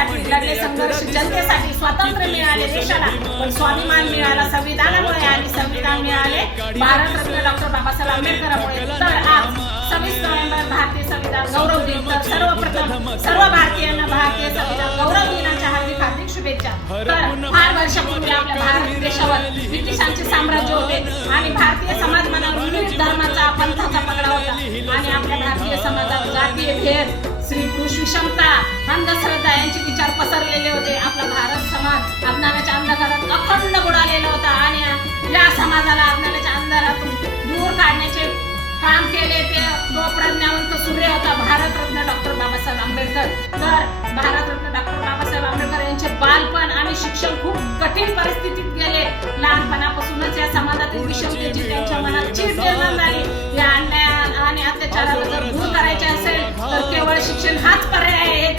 जनतेसाठी लढले संघर्ष, जनतेसाठी स्वातंत्र्य मिळाले देशाला, पण स्वाभिमान मिळाला संविधानामुळे आणि संविधान मिळाले भारतरत्न डॉक्टर बाबासाहेब आंबेडकरांमुळे. तर आज 26 नोव्हेंबर भारतीय संविधान गौरव दिन. तर सर्वप्रथम सर्व भारतीयांना भारतीय संविधान गौरव दिनाच्या हार्दिक हार्दिक शुभेच्छा. तर फार वर्षापूर्वी आपल्या भारत देशावर ब्रिटिशांचे साम्राज्य होते आणि भारतीय समाज मनावर विविध धर्माचा पंथाचा पगडा होता आणि आपल्या भारतीय समाजात जातीय भेद, स्त्री पुरुष विषमता, अंधश्रद्धा यांचे विचार पसरलेले होते. आपला भारत समाज अज्ञानाच्या अंधकारात अखंड बुडालेला होता आणि या समाजाला अज्ञानाच्या अंधारातून दूर काढण्याचे काम केले ते तो प्रज्ञावंत सूर्य होता भारतरत्न डॉक्टर बाबासाहेब आंबेडकर. तर भारतरत्न डॉक्टर बाबासाहेब आंबेडकर यांचे बालपण आणि शिक्षण खूप कठीण परिस्थितीत गेले. लहानपणापासूनच या समाजातील विषमतेची त्यांच्या मनात चीड निर्माण झाली. या अन्याय आणि अत्याचाराला जर दूर करायचे असेल तर केवळ शिक्षण हाच पर्याय आहे हे